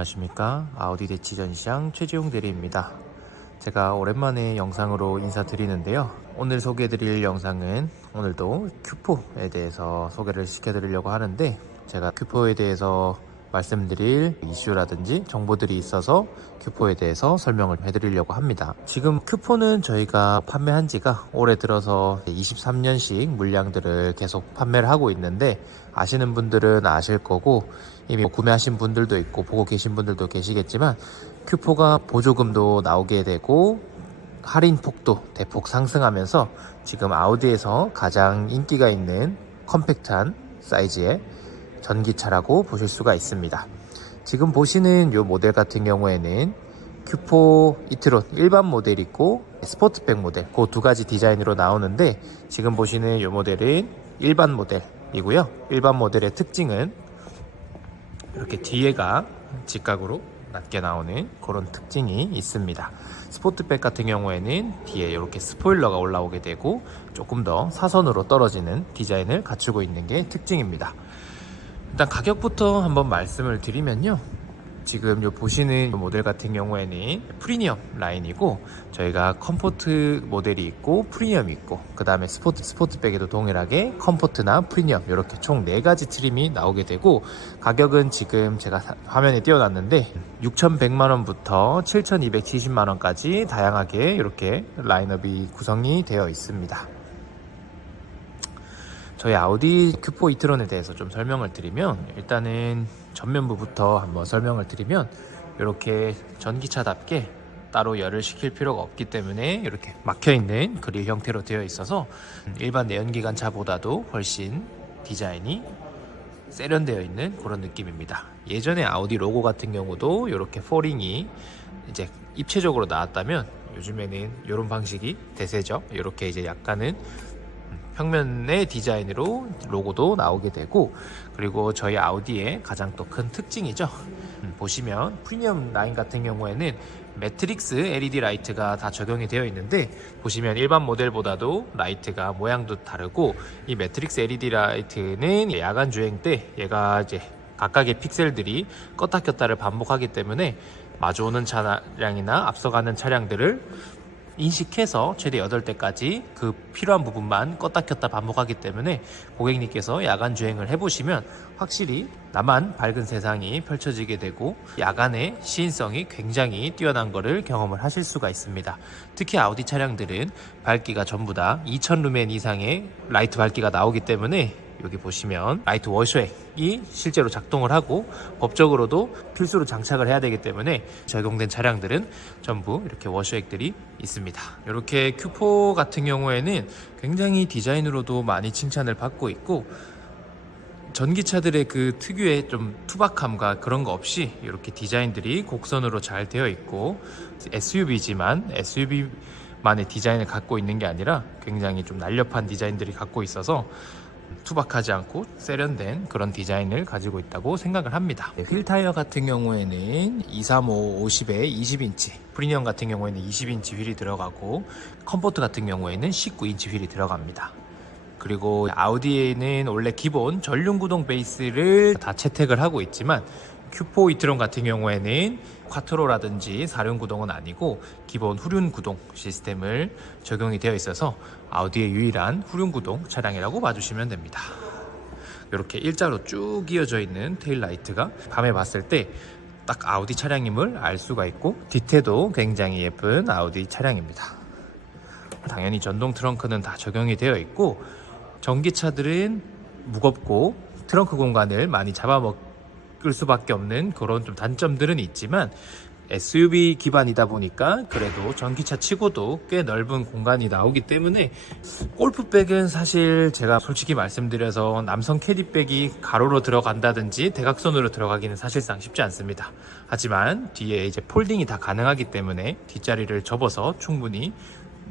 안녕하십니까. 아우디 대치 전시장 최지용 대리입니다. 제가 오랜만에 영상으로 인사드리는데요. 오늘 소개해드릴 영상은 오늘도 큐포에 대해서 소개를 시켜드리려고 하는데, 제가 큐포에 대해서 말씀드릴 이슈라든지 정보들이 있어서 큐포에 대해서 설명을 해드리려고 합니다. 지금 큐포는 저희가 판매한 지가 올해 들어서 23년씩 물량들을 계속 판매를 하고 있는데, 아시는 분들은 아실 거고 이미 구매하신 분들도 있고 보고 계신 분들도 계시겠지만, 큐포가 보조금도 나오게 되고 할인 폭도 대폭 상승하면서 지금 아우디에서 가장 인기가 있는 컴팩트한 사이즈의 전기차라고 보실 수가 있습니다. 지금 보시는 이 모델 같은 경우에는 큐포 이트론 일반 모델 있고 스포트백 모델, 그 두 가지 디자인으로 나오는데, 지금 보시는 이 모델은 일반 모델이고요. 일반 모델의 특징은 이렇게 뒤에가 직각으로 낮게 나오는 그런 특징이 있습니다. 스포트백 같은 경우에는 뒤에 이렇게 스포일러가 올라오게 되고 조금 더 사선으로 떨어지는 디자인을 갖추고 있는 게 특징입니다. 일단 가격부터 한번 말씀을 드리면요, 지금 요 보시는 모델 같은 경우에는 프리미엄 라인이고, 저희가 컴포트 모델이 있고 프리미엄이 있고, 그 다음에 스포트백에도 동일하게 컴포트나 프리미엄 이렇게 총 4가지 트림이 나오게 되고, 가격은 지금 제가 화면에 띄워놨는데 6,100만원부터 7,270만원까지 다양하게 이렇게 라인업이 구성이 되어 있습니다. 저희 아우디 큐포 이트론에 대해서 좀 설명을 드리면, 일단은 전면부부터 한번 설명을 드리면, 이렇게 전기차답게 따로 열을 식힐 필요가 없기 때문에 이렇게 막혀있는 그릴 형태로 되어 있어서 일반 내연기관차보다도 훨씬 디자인이 세련되어 있는 그런 느낌입니다. 예전에 아우디 로고 같은 경우도 이렇게 포링이 이제 입체적으로 나왔다면, 요즘에는 이런 방식이 대세죠. 이렇게 이제 약간은 평면의 디자인으로 로고도 나오게 되고, 그리고 저희 아우디의 가장 또 큰 특징이죠. 보시면 프리미엄 라인 같은 경우에는 매트릭스 LED 라이트가 다 적용이 되어 있는데, 보시면 일반 모델보다도 라이트가 모양도 다르고, 이 매트릭스 LED 라이트는 야간 주행 때 얘가 이제 각각의 픽셀들이 껐다 켰다를 반복하기 때문에 마주오는 차량이나 앞서가는 차량들을 인식해서 최대 8대까지 그 필요한 부분만 껐다 켰다 반복하기 때문에, 고객님께서 야간 주행을 해보시면 확실히 나만 밝은 세상이 펼쳐지게 되고 야간의 시인성이 굉장히 뛰어난 것을 경험을 하실 수가 있습니다. 특히 아우디 차량들은 밝기가 전부 다 2000루멘 이상의 라이트 밝기가 나오기 때문에, 여기 보시면 라이트 워셔액이 실제로 작동을 하고 법적으로도 필수로 장착을 해야 되기 때문에 적용된 차량들은 전부 이렇게 워셔액들이 있습니다. 이렇게 큐포 같은 경우에는 굉장히 디자인으로도 많이 칭찬을 받고 있고, 전기차들의 그 특유의 좀 투박함과 그런 거 없이 이렇게 디자인들이 곡선으로 잘 되어 있고, SUV지만 SUV만의 디자인을 갖고 있는 게 아니라 굉장히 좀 날렵한 디자인들이 갖고 있어서 투박하지 않고 세련된 그런 디자인을 가지고 있다고 생각을 합니다. 휠 타이어 같은 경우에는 235 50에 20인치, 프리미엄 같은 경우에는 20인치 휠이 들어가고, 컴포트 같은 경우에는 19인치 휠이 들어갑니다. 그리고 아우디에는 원래 기본 전륜구동 베이스를 다 채택을 하고 있지만, 큐포 이트론 같은 경우에는 쿼트로라든지 4륜구동은 아니고 기본 후륜구동 시스템을 적용이 되어 있어서 아우디의 유일한 후륜구동 차량이라고 봐주시면 됩니다. 이렇게 일자로 쭉 이어져 있는 테일라이트가 밤에 봤을 때 딱 아우디 차량임을 알 수가 있고, 뒤태도 굉장히 예쁜 아우디 차량입니다. 당연히 전동 트렁크는 다 적용이 되어 있고, 전기차들은 무겁고 트렁크 공간을 많이 잡아먹을 수밖에 없는 그런 좀 단점들은 있지만, SUV 기반이다 보니까 그래도 전기차 치고도 꽤 넓은 공간이 나오기 때문에 골프백은 사실 제가 솔직히 말씀드려서 남성 캐디백이 가로로 들어간다든지 대각선으로 들어가기는 사실상 쉽지 않습니다. 하지만 뒤에 이제 폴딩이 다 가능하기 때문에 뒷자리를 접어서 충분히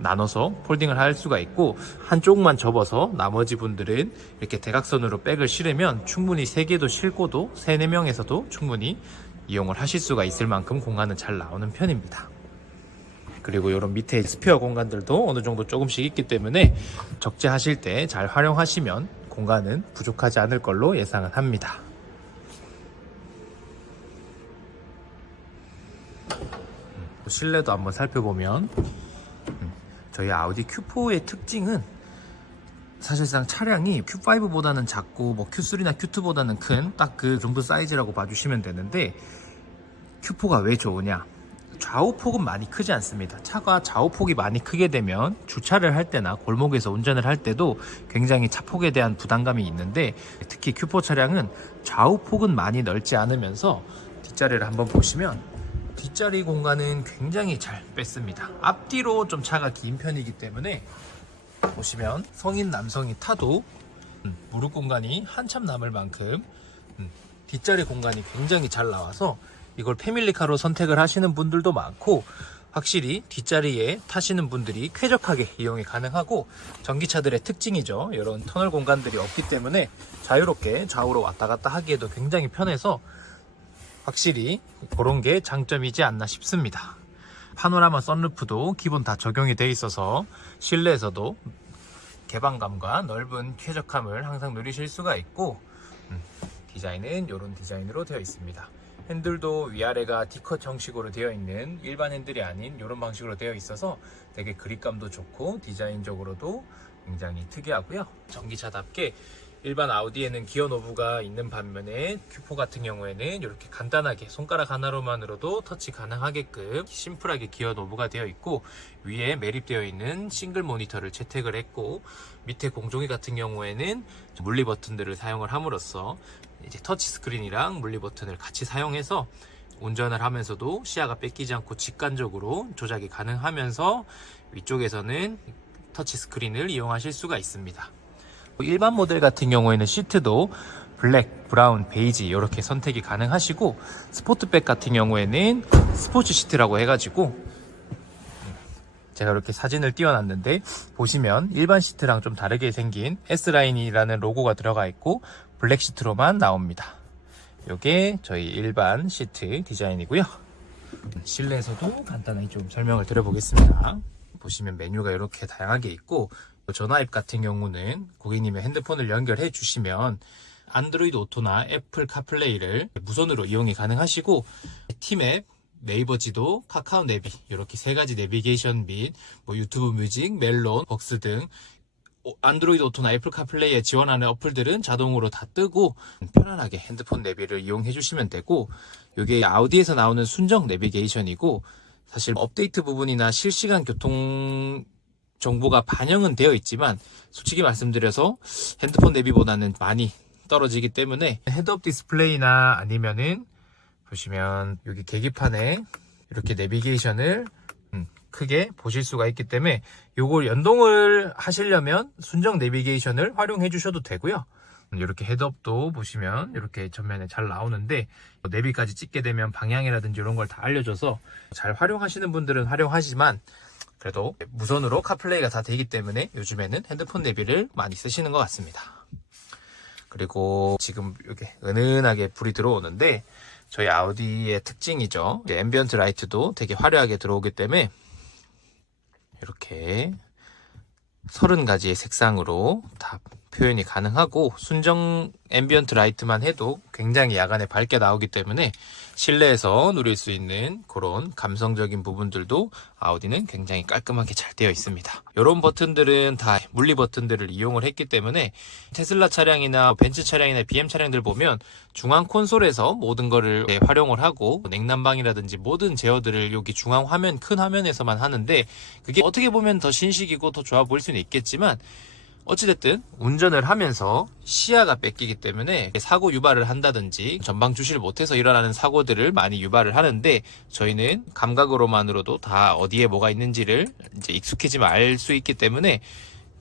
나눠서 폴딩을 할 수가 있고, 한쪽만 접어서 나머지 분들은 이렇게 대각선으로 백을 실으면 충분히 3개도 실고도 3, 4명에서도 충분히 이용을 하실 수가 있을 만큼 공간은 잘 나오는 편입니다. 그리고 이런 밑에 스페어 공간들도 어느 정도 조금씩 있기 때문에 적재하실 때 잘 활용하시면 공간은 부족하지 않을 걸로 예상은 합니다. 실내도 한번 살펴보면 저희 아우디 Q4의 특징은 사실상 차량이 Q5보다는 작고 뭐 Q3나 Q2보다는 큰 딱 그 정도 사이즈라고 봐주시면 되는데, Q4가 왜 좋으냐? 좌우폭은 많이 크지 않습니다. 차가 좌우폭이 많이 크게 되면 주차를 할 때나 골목에서 운전을 할 때도 굉장히 차폭에 대한 부담감이 있는데, 특히 Q4 차량은 좌우폭은 많이 넓지 않으면서 뒷자리를 한번 보시면 뒷자리 공간은 굉장히 잘 뺐습니다. 앞뒤로 좀 차가 긴 편이기 때문에 보시면 성인 남성이 타도 무릎 공간이 한참 남을 만큼 뒷자리 공간이 굉장히 잘 나와서 이걸 패밀리카로 선택을 하시는 분들도 많고, 확실히 뒷자리에 타시는 분들이 쾌적하게 이용이 가능하고, 전기차들의 특징이죠. 이런 터널 공간들이 없기 때문에 자유롭게 좌우로 왔다 갔다 하기에도 굉장히 편해서 확실히 그런 게 장점이지 않나 싶습니다. 파노라마 선루프도 기본 다 적용이 돼 있어서 실내에서도 개방감과 넓은 쾌적함을 항상 누리실 수가 있고, 디자인은 이런 디자인으로 되어 있습니다. 핸들도 위아래가 D컷 형식으로 되어 있는 일반 핸들이 아닌 이런 방식으로 되어 있어서 되게 그립감도 좋고 디자인적으로도 굉장히 특이하고요. 전기차답게 일반 아우디에는 기어 노브가 있는 반면에 Q4 같은 경우에는 이렇게 간단하게 손가락 하나로만으로도 터치 가능하게끔 심플하게 기어 노브가 되어 있고, 위에 매립되어 있는 싱글 모니터를 채택을 했고, 밑에 공종이 같은 경우에는 물리 버튼들을 사용을 함으로써 이제 터치 스크린이랑 물리 버튼을 같이 사용해서 운전을 하면서도 시야가 뺏기지 않고 직관적으로 조작이 가능하면서 위쪽에서는 터치 스크린을 이용하실 수가 있습니다. 일반 모델 같은 경우에는 시트도 블랙, 브라운, 베이지 이렇게 선택이 가능하시고, 스포트백 같은 경우에는 스포츠 시트라고 해가지고 제가 이렇게 사진을 띄워놨는데 보시면 일반 시트랑 좀 다르게 생긴 S라인이라는 로고가 들어가 있고 블랙 시트로만 나옵니다. 이게 저희 일반 시트 디자인이고요. 실내에서도 간단하게 좀 설명을 드려보겠습니다. 보시면 메뉴가 이렇게 다양하게 있고, 전화 앱 같은 경우는 고객님의 핸드폰을 연결해 주시면 안드로이드 오토나 애플 카플레이를 무선으로 이용이 가능하시고, 팀앱, 네이버 지도, 카카오 내비 이렇게 3가지 내비게이션 및 뭐 유튜브 뮤직, 멜론, 벅스 등 안드로이드 오토나 애플 카플레이에 지원하는 어플들은 자동으로 다 뜨고 편안하게 핸드폰 내비를 이용해 주시면 되고, 이게 아우디에서 나오는 순정 내비게이션이고, 사실 업데이트 부분이나 실시간 교통 정보가 반영은 되어 있지만 솔직히 말씀드려서 핸드폰 내비보다는 많이 떨어지기 때문에 헤드업 디스플레이나 아니면은 보시면 여기 계기판에 이렇게 내비게이션을 크게 보실 수가 있기 때문에 요걸 연동을 하시려면 순정 내비게이션을 활용해 주셔도 되고요. 이렇게 헤드업도 보시면 이렇게 전면에 잘 나오는데, 내비까지 찍게 되면 방향이라든지 이런 걸 다 알려줘서 잘 활용하시는 분들은 활용하지만 그래도 무선으로 카플레이가 다 되기 때문에 요즘에는 핸드폰 내비를 많이 쓰시는 것 같습니다. 그리고 지금 이렇게 은은하게 불이 들어오는데 저희 아우디의 특징이죠. 앰비언트 라이트도 되게 화려하게 들어오기 때문에 이렇게 30가지의 색상으로 다 표현이 가능하고, 순정 앰비언트 라이트만 해도 굉장히 야간에 밝게 나오기 때문에 실내에서 누릴 수 있는 그런 감성적인 부분들도 아우디는 굉장히 깔끔하게 잘 되어 있습니다. 이런 버튼들은 다 물리 버튼들을 이용을 했기 때문에 테슬라 차량이나 벤츠 차량이나 BM 차량들 보면 중앙 콘솔에서 모든 거를 활용을 하고, 냉난방이라든지 모든 제어들을 여기 중앙 화면, 큰 화면에서만 하는데, 그게 어떻게 보면 더 신식이고 더 좋아 보일 수는 있겠지만 어찌됐든 운전을 하면서 시야가 뺏기기 때문에 사고 유발을 한다든지 전방 주시를 못해서 일어나는 사고들을 많이 유발을 하는데, 저희는 감각으로만으로도 다 어디에 뭐가 있는지를 이제 익숙해지면 알 수 있기 때문에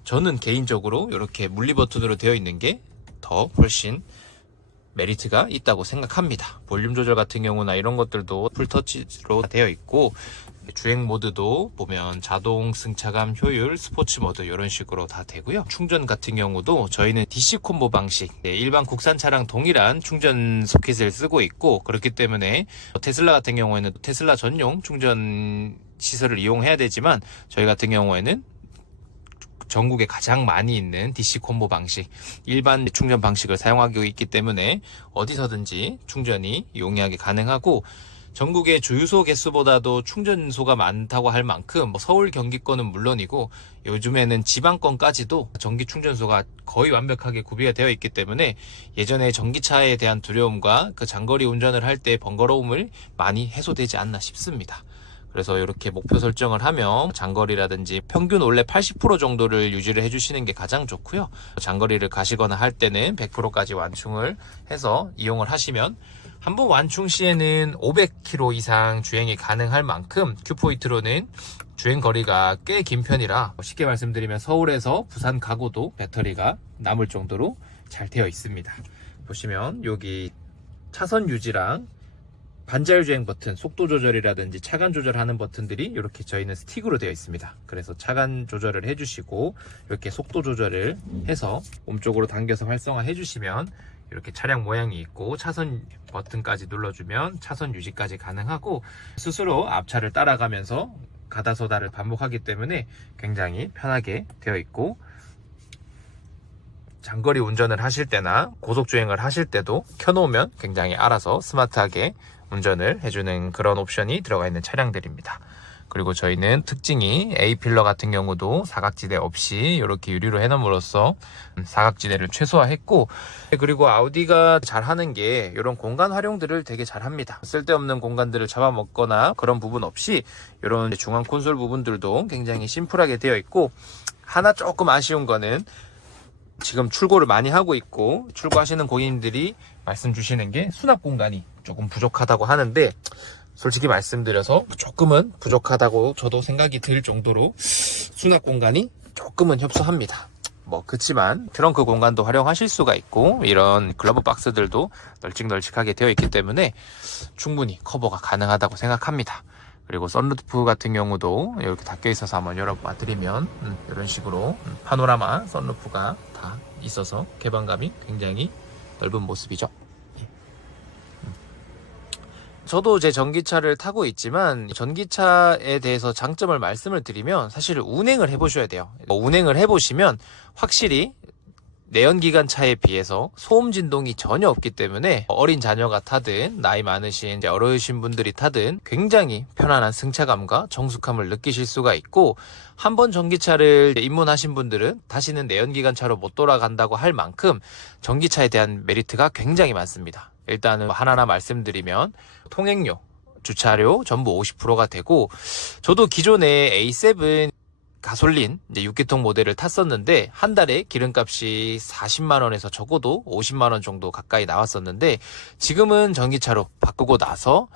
저는 개인적으로 이렇게 물리 버튼으로 되어 있는 게 더 훨씬 메리트가 있다고 생각합니다. 볼륨 조절 같은 경우나 이런 것들도 풀터치로 되어 있고, 주행 모드도 보면 자동, 승차감, 효율, 스포츠 모드 이런 식으로 다 되고요. 충전 같은 경우도 저희는 DC 콤보 방식, 일반 국산 차량 동일한 충전 소켓을 쓰고 있고, 그렇기 때문에 테슬라 같은 경우에는 테슬라 전용 충전 시설을 이용해야 되지만, 저희 같은 경우에는 전국에 가장 많이 있는 DC 콤보 방식, 일반 충전 방식을 사용하고 있기 때문에 어디서든지 충전이 용이하게 가능하고, 전국의 주유소 개수보다도 충전소가 많다고 할 만큼 서울 경기권은 물론이고 요즘에는 지방권까지도 전기 충전소가 거의 완벽하게 구비가 되어 있기 때문에 예전에 전기차에 대한 두려움과 그 장거리 운전을 할 때 번거로움을 많이 해소되지 않나 싶습니다. 그래서 이렇게 목표 설정을 하면 장거리라든지 평균 원래 80% 정도를 유지를 해주시는 게 가장 좋고요. 장거리를 가시거나 할 때는 100%까지 완충을 해서 이용을 하시면, 한번 완충 시에는 500km 이상 주행이 가능할 만큼 큐포이트로는 주행 거리가 꽤 긴 편이라, 쉽게 말씀드리면 서울에서 부산 가고도 배터리가 남을 정도로 잘 되어 있습니다. 보시면 여기 차선 유지랑 반자율 주행 버튼, 속도 조절이라든지 차간 조절하는 버튼들이 이렇게 저희는 스틱으로 되어 있습니다. 그래서 차간 조절을 해주시고 이렇게 속도 조절을 해서 몸쪽으로 당겨서 활성화 해주시면 이렇게 차량 모양이 있고, 차선 버튼까지 눌러주면 차선 유지까지 가능하고, 스스로 앞차를 따라가면서 가다서다를 반복하기 때문에 굉장히 편하게 되어 있고, 장거리 운전을 하실 때나 고속주행을 하실 때도 켜놓으면 굉장히 알아서 스마트하게 운전을 해주는 그런 옵션이 들어가 있는 차량들입니다. 그리고 저희는 특징이 A필러 같은 경우도 사각지대 없이 이렇게 유리로 해놓음으로써 사각지대를 최소화했고, 그리고 아우디가 잘하는 게 이런 공간 활용들을 되게 잘합니다. 쓸데없는 공간들을 잡아먹거나 그런 부분 없이 이런 중앙 콘솔 부분들도 굉장히 심플하게 되어 있고, 하나 조금 아쉬운 거는 지금 출고를 많이 하고 있고 출고하시는 고객님들이 말씀 주시는 게 수납 공간이 조금 부족하다고 하는데, 솔직히 말씀드려서 조금은 부족하다고 저도 생각이 들 정도로 수납 공간이 조금은 협소합니다. 그치만 트렁크 공간도 활용하실 수가 있고, 이런 글러브 박스들도 널찍널찍하게 되어 있기 때문에 충분히 커버가 가능하다고 생각합니다. 그리고 썬루프 같은 경우도 이렇게 닫혀 있어서 한번 열어봐 드리면 이런 식으로 파노라마 썬루프가 다 있어서 개방감이 굉장히 넓은 모습이죠. 저도 제 전기차를 타고 있지만, 전기차에 대해서 장점을 말씀을 드리면 사실 운행을 해보셔야 돼요. 운행을 해보시면 확실히 내연기관차에 비해서 소음 진동이 전혀 없기 때문에 어린 자녀가 타든 나이 많으신 어르신 분들이 타든 굉장히 편안한 승차감과 정숙함을 느끼실 수가 있고, 한번 전기차를 입문하신 분들은 다시는 내연기관차로 못 돌아간다고 할 만큼 전기차에 대한 메리트가 굉장히 많습니다. 일단은 하나하나 말씀드리면 통행료, 주차료 전부 50%가 되고, 저도 기존에 A7 가솔린 이제 6기통 모델을 탔었는데 한 달에 기름값이 40만원에서 적어도 50만원 정도 가까이 나왔었는데, 지금은 전기차로 바꾸고 나서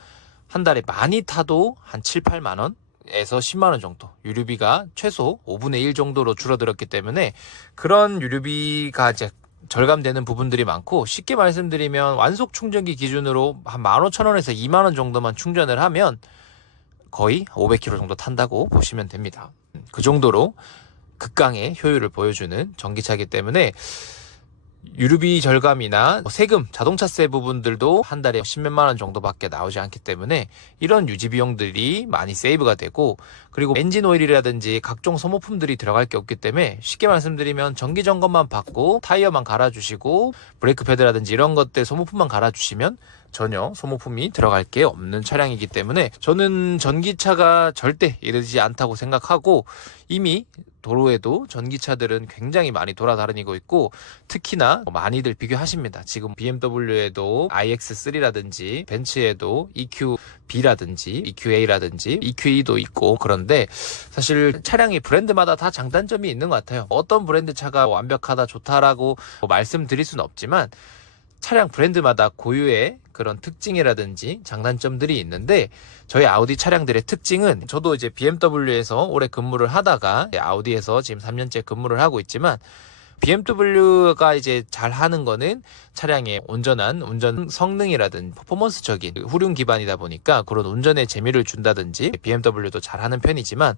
한 달에 많이 타도 한 7, 8만원 에서 10만원 정도, 유류비가 최소 5분의 1 정도로 줄어들었기 때문에 그런 유류비가 이제 절감되는 부분들이 많고, 쉽게 말씀드리면 완속 충전기 기준으로 한 15,000원에서 2만원 정도만 충전을 하면 거의 500km 정도 탄다고 보시면 됩니다. 그 정도로 극강의 효율을 보여주는 전기차이기 때문에 유류비 절감이나 세금, 자동차세 부분들도 한 달에 10몇만 원 정도밖에 나오지 않기 때문에 이런 유지 비용들이 많이 세이브가 되고, 그리고 엔진 오일이라든지 각종 소모품들이 들어갈 게 없기 때문에 쉽게 말씀드리면 정기 점검만 받고 타이어만 갈아주시고 브레이크 패드라든지 이런 것들 소모품만 갈아주시면 전혀 소모품이 들어갈 게 없는 차량이기 때문에 저는 전기차가 절대 이르지 않다고 생각하고, 이미 도로에도 전기차들은 굉장히 많이 돌아다니고 있고, 특히나 많이들 비교하십니다. 지금 BMW에도 iX3라든지 벤츠에도 EQ EQB라든지 EQA라든지 EQE도 있고, 그런데 사실 차량이 브랜드마다 다 장단점이 있는 것 같아요. 어떤 브랜드 차가 완벽하다 좋다라고 말씀드릴 수는 없지만 차량 브랜드마다 고유의 그런 특징이라든지 장단점들이 있는데, 저희 아우디 차량들의 특징은, 저도 이제 BMW에서 오래 근무를 하다가 아우디에서 지금 3년째 근무를 하고 있지만, BMW가 이제 잘 하는 거는 차량의 온전한 운전 성능이라든지 퍼포먼스적인 후륜 기반이다 보니까 그런 운전에 재미를 준다든지 BMW도 잘 하는 편이지만,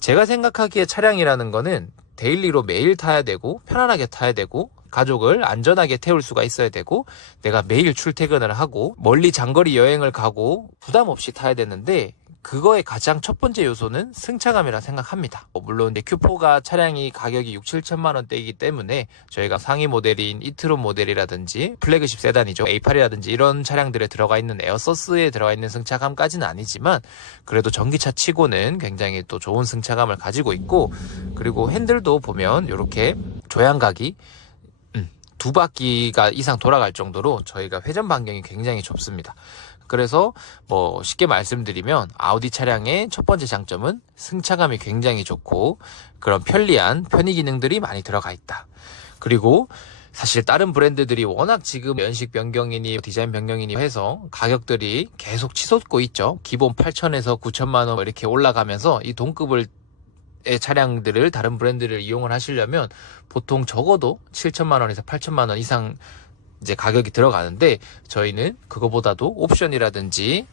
제가 생각하기에 차량이라는 거는 데일리로 매일 타야 되고 편안하게 타야 되고 가족을 안전하게 태울 수가 있어야 되고 내가 매일 출퇴근을 하고 멀리 장거리 여행을 가고 부담 없이 타야 되는데, 그거의 가장 첫 번째 요소는 승차감이라 생각합니다. 물론 이제 Q4가 차량이 가격이 6-7천만 원대이기 때문에 저희가 상위 모델인 이트론 모델이라든지 플래그십 세단이죠, A8이라든지 이런 차량들에 들어가 있는 에어서스에 들어가 있는 승차감까지는 아니지만 그래도 전기차 치고는 굉장히 또 좋은 승차감을 가지고 있고, 그리고 핸들도 보면 이렇게 조향각이 두 바퀴가 이상 돌아갈 정도로 저희가 회전 반경이 굉장히 좁습니다. 그래서 뭐 쉽게 말씀드리면 아우디 차량의 첫 번째 장점은 승차감이 굉장히 좋고 그런 편리한 편의 기능들이 많이 들어가 있다. 그리고 사실 다른 브랜드들이 워낙 지금 연식 변경이니 디자인 변경이니 해서 가격들이 계속 치솟고 있죠. 기본 8천에서 9천만 원 이렇게 올라가면서 이 동급을 차량들을 다른 브랜드를 이용을 하시려면 보통 적어도 7천만 원에서 8천만 원 이상 이제 가격이 들어가는데, 저희는 그거보다도 옵션이라든지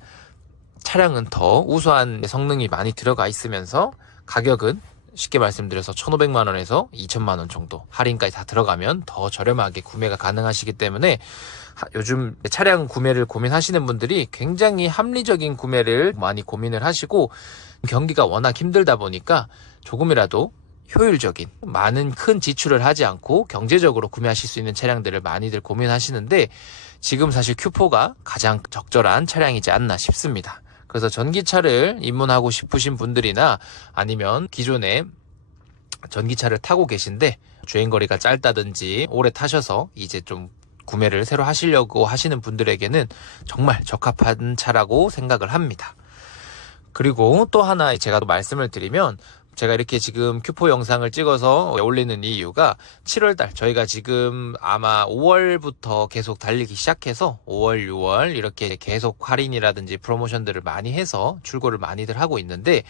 차량은 더 우수한 성능이 많이 들어가 있으면서 가격은 쉽게 말씀드려서 1,500만 원에서 2천만 원 정도 할인까지 다 들어가면 더 저렴하게 구매가 가능하시기 때문에 요즘 차량 구매를 고민하시는 분들이 굉장히 합리적인 구매를 많이 고민을 하시고, 경기가 워낙 힘들다 보니까 조금이라도 효율적인 많은 큰 지출을 하지 않고 경제적으로 구매하실 수 있는 차량들을 많이들 고민하시는데, 지금 사실 Q4가 가장 적절한 차량이지 않나 싶습니다. 그래서 전기차를 입문하고 싶으신 분들이나 아니면 기존에 전기차를 타고 계신데 주행거리가 짧다든지 오래 타셔서 이제 좀 구매를 새로 하시려고 하시는 분들에게는 정말 적합한 차라고 생각을 합니다. 그리고 또 하나 제가 또 말씀을 드리면, 제가 이렇게 지금 Q4 영상을 찍어서 올리는 이유가 7월달 저희가 지금 아마 5월부터 계속 달리기 시작해서 5월, 6월 이렇게 계속 할인이라든지 프로모션들을 많이 해서 출고를 많이들 하고 있는데,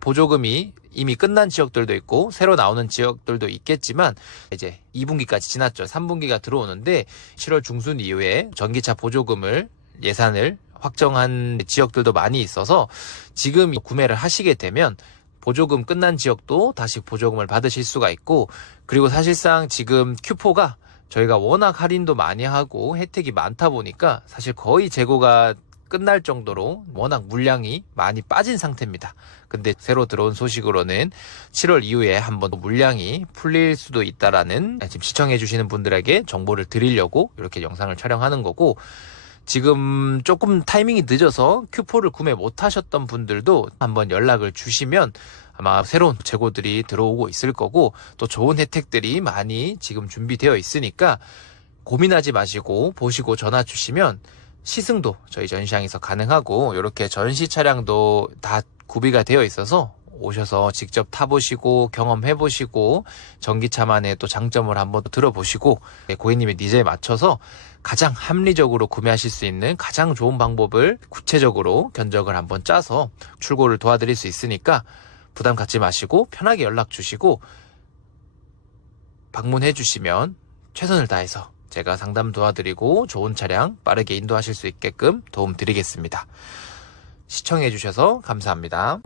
보조금이 이미 끝난 지역들도 있고 새로 나오는 지역들도 있겠지만 이제 2분기까지 지났죠. 3분기가 들어오는데 7월 중순 이후에 전기차 보조금을 예산을 확정한 지역들도 많이 있어서 지금 구매를 하시게 되면 보조금 끝난 지역도 다시 보조금을 받으실 수가 있고, 그리고 사실상 지금 Q4가 저희가 워낙 할인도 많이 하고 혜택이 많다 보니까 사실 거의 재고가 끝날 정도로 워낙 물량이 많이 빠진 상태입니다. 근데 새로 들어온 소식으로는 7월 이후에 한번 물량이 풀릴 수도 있다라는, 지금 시청해 주시는 분들에게 정보를 드리려고 이렇게 영상을 촬영하는 거고, 지금 조금 타이밍이 늦어서 Q4를 구매 못 하셨던 분들도 한번 연락을 주시면 아마 새로운 재고들이 들어오고 있을 거고, 또 좋은 혜택들이 많이 지금 준비되어 있으니까 고민하지 마시고 보시고 전화 주시면 시승도 저희 전시장에서 가능하고, 이렇게 전시 차량도 다 구비가 되어 있어서 오셔서 직접 타보시고 경험해보시고 전기차만의 또 장점을 한번 들어보시고 고객님의 니즈에 맞춰서 가장 합리적으로 구매하실 수 있는 가장 좋은 방법을 구체적으로 견적을 한번 짜서 출고를 도와드릴 수 있으니까 부담 갖지 마시고 편하게 연락 주시고 방문해 주시면 최선을 다해서 제가 상담 도와드리고 좋은 차량 빠르게 인도하실 수 있게끔 도움 드리겠습니다. 시청해 주셔서 감사합니다.